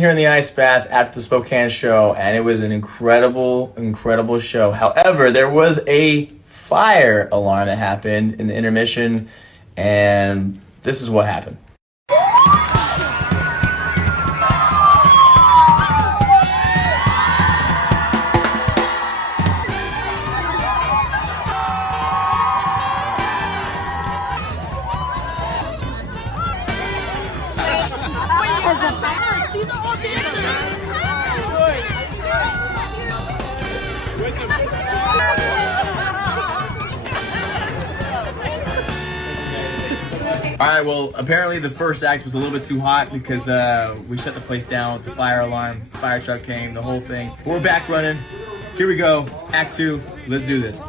Here in the ice bath after the Spokane show, and it was an incredible show. However, there was a fire alarm that happened in the intermission, and this is what happened. These are all dancers! Alright, well, apparently the first act was a little bit too hot because we shut the place down with the fire alarm. Fire truck came, the whole thing. We're back running. Here we go. Act 2. Let's do this.